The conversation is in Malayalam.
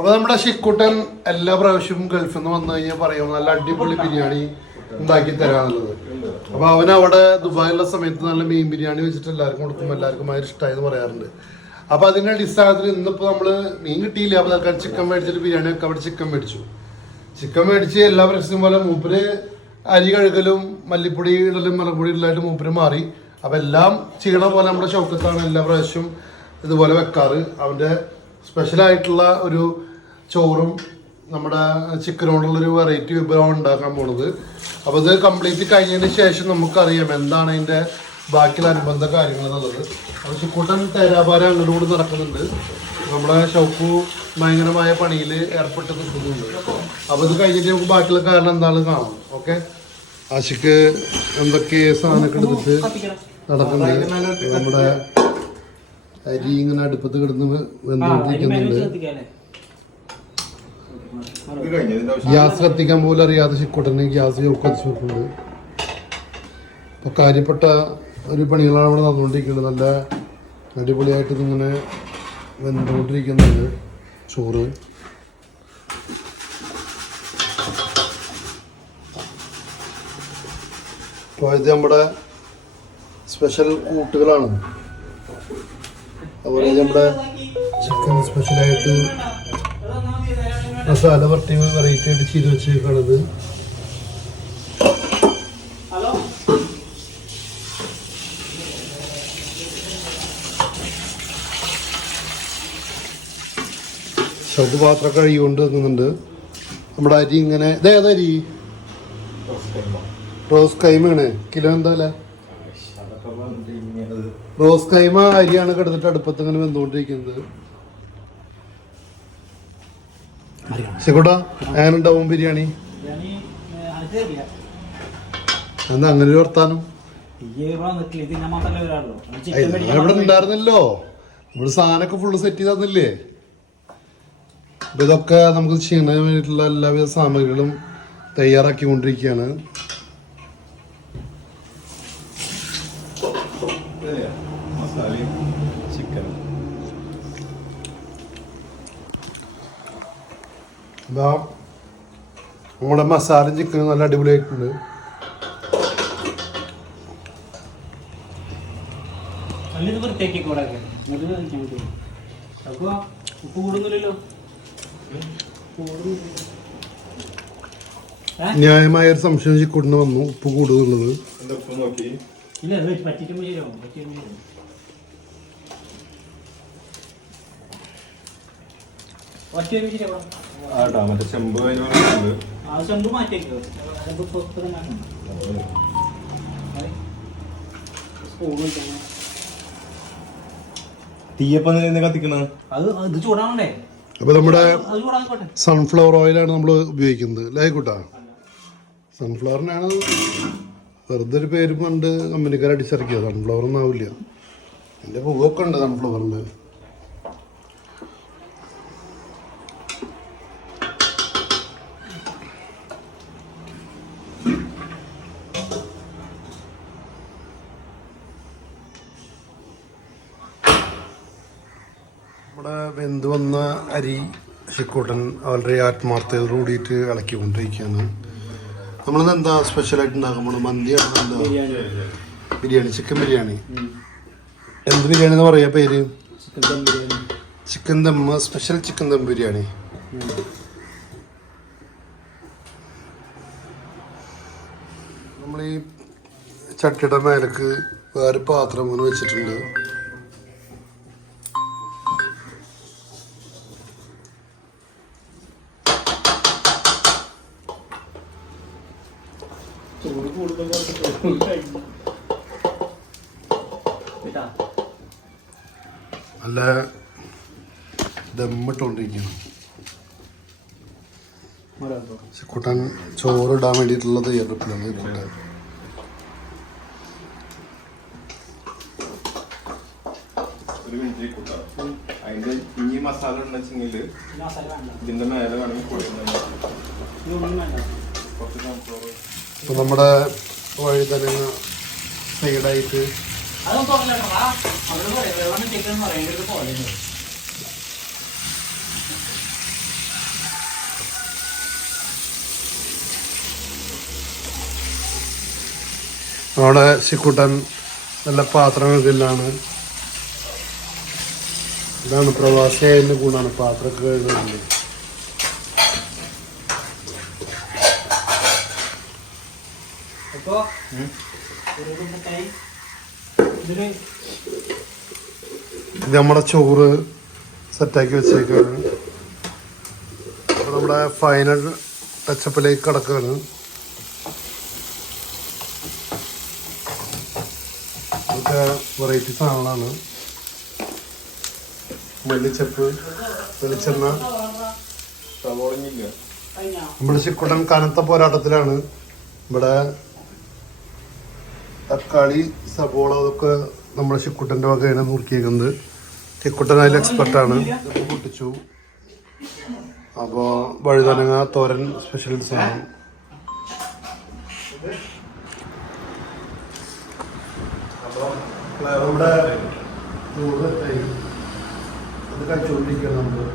അപ്പൊ നമ്മുടെ ഷിക്കുട്ടൻ എല്ലാ പ്രാവശ്യവും ഗൾഫിൽ നിന്ന് വന്നു കഴിഞ്ഞാൽ പറയും നല്ല അടിപൊളി ബിരിയാണി ഉണ്ടാക്കി തരാന്നുള്ളത്. അപ്പൊ അവൻ അവിടെ ദുബായിലുള്ള സമയത്ത് നല്ല മീൻ ബിരിയാണി വെച്ചിട്ട് എല്ലാവർക്കും കൊടുക്കുമ്പോൾ എല്ലാവർക്കും ഭയങ്കര ഇഷ്ടമായെന്ന് പറയാറുണ്ട്. അപ്പൊ അതിന്റെ അടിസ്ഥാനത്തിൽ ഇന്നിപ്പോ നമ്മള് മീൻ കിട്ടിയില്ല, അപ്പൊ തൽക്കാലം ചിക്കൻ മേടിച്ചിട്ട് ബിരിയാണി ഒക്കെ അവിടെ ചിക്കൻ മേടിച്ചു. ചിക്കൻ മേടിച്ച് എല്ലാ പ്രശ്നം പോലെ മൂപ്പര് അരി കഴുകലും മല്ലിപ്പൊടി ഇടലും മുളകുപൊടി ഇടലായിട്ട് മൂപ്പര് മാറി. അപ്പൊ എല്ലാം ചെയ്യണ പോലെ നമ്മുടെ ഷൗക്കത്താണ് എല്ലാ പ്രാവശ്യവും ഇതുപോലെ വെക്കാറ്. അവന്റെ സ്പെഷ്യലായിട്ടുള്ള ഒരു ചോറും നമ്മുടെ ചിക്കനോടുള്ളൊരു വെറൈറ്റി വിഭവം ഉണ്ടാക്കാൻ പോണത്. അപ്പോൾ ഇത് കംപ്ലീറ്റ് കഴിഞ്ഞതിന് ശേഷം നമുക്കറിയാം എന്താണ് അതിൻ്റെ ബാക്കിയുള്ള അനുബന്ധ കാര്യങ്ങൾ എന്നുള്ളത്. അപ്പോൾ ചിക്കൂട്ടൻ തേരാപാര അങ്ങോട്ടും കൂടി നടക്കുന്നുണ്ട്. നമ്മുടെ ഷൗക്കു ഭയങ്കരമായ പണിയിൽ ഏർപ്പെട്ട് നിൽക്കുന്നുണ്ട്. അപ്പോൾ ഇത് കഴിഞ്ഞിട്ട് നമുക്ക് ബാക്കിയുള്ള കാരണം എന്താണെന്ന് കാണാം. ഓക്കെ, ആഷിക്ക് എന്തൊക്കെ സാധനമൊക്കെ എടുത്തിട്ട് നടക്കുന്നുണ്ട്. നമ്മുടെ അരി ഇങ്ങനെ അടുപ്പത്ത് കിടന്ന് വെന്തുകൊണ്ടിരിക്കുന്നുണ്ട്. ഗ്യാസ് കത്തിക്കാൻ പോലും അറിയാതെ ചിക്കോട്ടന് ഗ്യാസ് കത്തിച്ചു വെക്കുന്നുണ്ട്. അപ്പോൾ കാര്യപ്പെട്ട ഒരു പണികളാണ് അവിടെ നടന്നുകൊണ്ടിരിക്കുന്നത്. നല്ല അടിപൊളിയായിട്ട് ഇതിങ്ങനെ വെന്തുകൊണ്ടിരിക്കുന്നുണ്ട് ചോറ്. അപ്പോൾ ഇത് നമ്മുടെ സ്പെഷ്യൽ കൂട്ടുകളാണ്. അതുപോലെ നമ്മുടെ ചിക്കൻ സ്പെഷ്യലായിട്ട് മസാല പരട്ടി വെറൈറ്റി ആയിട്ട് ചെയ്ത് വെച്ചേക്കാണത്. ഷൗക്ക് പാത്രം കഴുകിക്കൊണ്ട് വെക്കുന്നുണ്ട്. നമ്മുടെ അരി ഇങ്ങനെ ഇതേതരി റോസ് കൈമാണ്. കിലോ എന്താ അല്ലേ? റോസ് കൈമ അരിയാണ് കിടന്നിട്ട് അടുപ്പത്ത് ഇങ്ങനെ വെന്തുകൊണ്ടിരിക്കുന്നത്. ശരിക്കൂട്ടാ എങ്ങനെയുണ്ടാവും ബിരിയാണി? എന്താ അങ്ങനെ ഒരു വർത്താനം? ഇവിടെ ഉണ്ടായിരുന്നല്ലോ, ഇവിടെ സാധനമൊക്കെ ഫുള്ള് സെറ്റ് ചെയ്ത് തന്നില്ലേ. അപ്പൊ ഇതൊക്കെ നമുക്ക് ചെയ്യുന്നതിന് വേണ്ടിയിട്ടുള്ള എല്ലാവിധ സാമഗ്രികളും തയ്യാറാക്കിക്കൊണ്ടിരിക്കുകയാണ്. എന്താ നമ്മുടെ മസാല ചിക്കൻ നല്ല അടിപൊളിയായിട്ടുണ്ട്. ന്യായമായ ഒരു സംശയം ചിക്കൂട്ടിന് വന്നു, ഉപ്പ് കൂടുതലുള്ളത്. അപ്പൊ നമ്മുടെ സൺഫ്ലവർ ഓയിലാണ് നമ്മൾ ഉപയോഗിക്കുന്നത്. ലൈക്കൂട്ടാ സൺഫ്ലവറിനാണ് വെറുതെ ഒരു പേര് പണ്ട് കമ്പനിക്കാർ അടിച്ചിറക്കിയത്. സൺഫ്ലവർ ഒന്നും ആവില്ല. എൻ്റെ പൂവൊക്കെ ഉണ്ട് സൺഫ്ലവറിൻ്റെ. നമ്മുടെ വെന്ത് വന്ന അരി ഷിക്കൂട്ടൻ വളരെ ആത്മാർത്ഥതയോട് കൂടിയിട്ട് ഇളക്കിക്കൊണ്ടിരിക്കുകയാണ്. നമ്മളിന്ന് എന്താ സ്പെഷ്യലായിട്ട് ഉണ്ടാക്കുമ്പോൾ മന്തിയാണ്, എന്താ ബിരിയാണി, ചിക്കൻ ബിരിയാണി. എന്ത് ബിരിയാണി എന്ന് പറയാ പേര്? Chicken dum, special chicken dum biryani. നമ്മൾ ഈ ചട്ടിയുടെ മേലേക്ക് വേറെ പാത്രം അങ്ങനെ വെച്ചിട്ടുണ്ട്. നല്ല ദമ്മിട്ടുകൊണ്ടിരിക്കണം. കൂട്ടാൻ ചോറിടാൻ വേണ്ടിയിട്ടുള്ള തയ്യാറെടുപ്പിലാണ് ഇതിൻ്റെ. ഇപ്പൊ നമ്മുടെ വഴുതനങ്ങ സൈഡായിട്ട് അവിടെ ശിക്കുട്ടൻ നല്ല പാത്രങ്ങൾക്കില്ലാണ്. ഇതാണ് പ്രവാസിയായതിൻ്റെ ഗുണമാണ് പാത്രമൊക്കെ കഴുകുന്നത്. ഇത് നമ്മുടെ ചോറ് സെറ്റാക്കി വെച്ചേക്കാണ്. അപ്പോൾ നമ്മുടെ ഫൈനൽ ടച്ചപ്പിലേക്ക് കിടക്കുകയാണ്. ഇതൊക്കെ വെറൈറ്റി സാധനങ്ങളാണ്. മല്ലിച്ചപ്പ്, വെളിച്ചെണ്ണ. നമ്മുടെ ശിക്കുട്ടൻ കനത്ത പോരാട്ടത്തിലാണ്. ഇവിടെ തക്കാളി, സബോള അതൊക്കെ നമ്മുടെ ശിക്കുട്ടൻ്റെ വകയാണ് നുറുക്കിയേക്കുന്നത്. ശിക്കുട്ടൻ അതിൽ എക്സ്പെർട്ടാണ്. ഇതൊക്കെ പൊട്ടിച്ചു. അപ്പോൾ വഴുതനങ്ങ തോരൻ സ്പെഷ്യൽ സാധനം. നമ്മുടെ അത് കഴിച്ചുകൊണ്ടിരിക്കുകയാണ് നമ്മൾ.